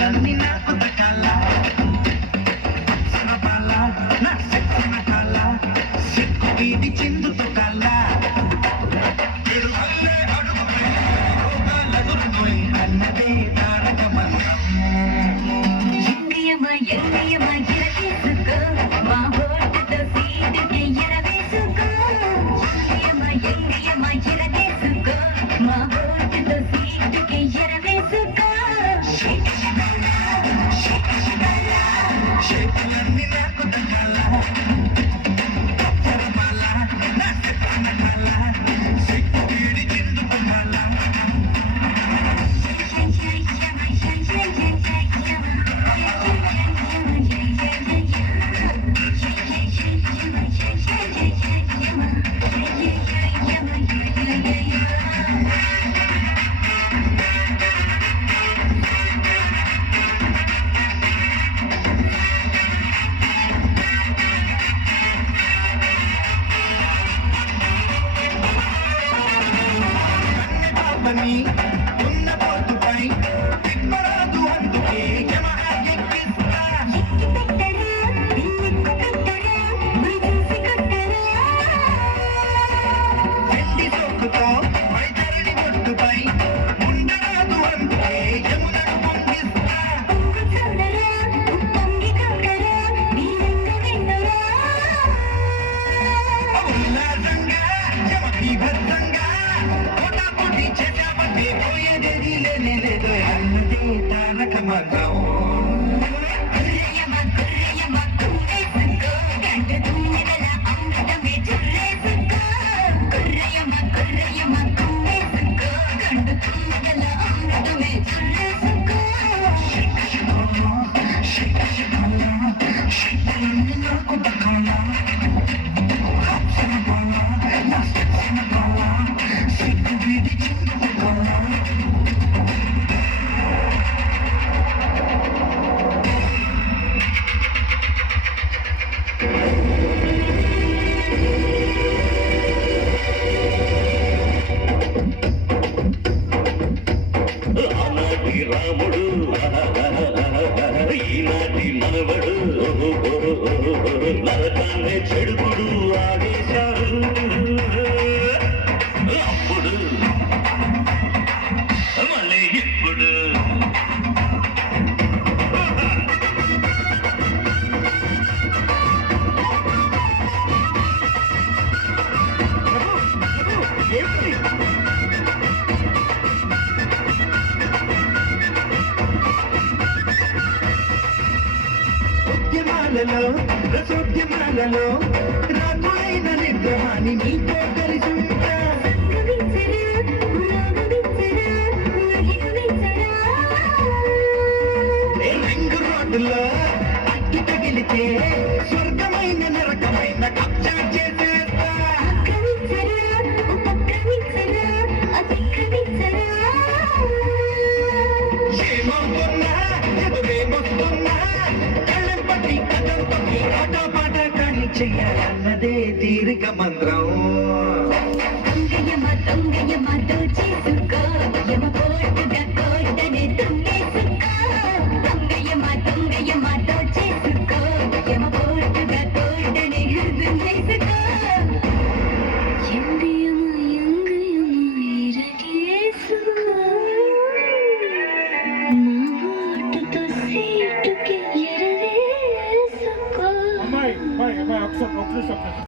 శక్తులన్నీ నాకు దక్కాల సరపాల నా శక్తి నకాల సిక్కు వీడి చిందుతో కాల అల్లే అడుగుపై రోగాలదురునోయ్ అన్నదే తారక మంత్రం శక్తులన్నీ నాకు దక్కాల సరపాల నా శక్తి నకాల సిక్కు వీడి చిందుతో కాల ఉన్న పోతుపై తిప్పరాదు అందుకే యమహా ఎక్కిస్తా వెండి సోకుతో వైతరిని ఒట్టుపై ఉండరాదు అందుకే యమునను పొంగిస్తా ఉల్లాసంగా యమబీభత్సంగా పోటాపోటీ చేసామంటే పోయేదేది లేనే లేదు అన్నదే తారక మంత్రం శక్తులన్నీ నాకు దక్కాల సిక్కు వీడి చిందుతో కాల ఆనాటి రాముడు ఈనాటి మనవడు నరకాన్నే చెడుగుడు ఆడేశారు అప్పుడు మళ్ళీ ఇప్పుడు ఉద్యమాలలో రసోద్యమాలలో రాజులైన నిగ్రహాన్ని నీతో కలిసి ఉంటా రింగ్ రోడ్డులో అడ్డు తగిలితే స్వర్గమైన నరకమైన కబ్జా చేసేస్తా ఏమవుతున్నా ఎదురేమొస్తున్నా కళ్ళం పట్టి కథం పట్టి ఆట పాట కానీ చెయ్యాలన్నదే తీరిక మంత్రం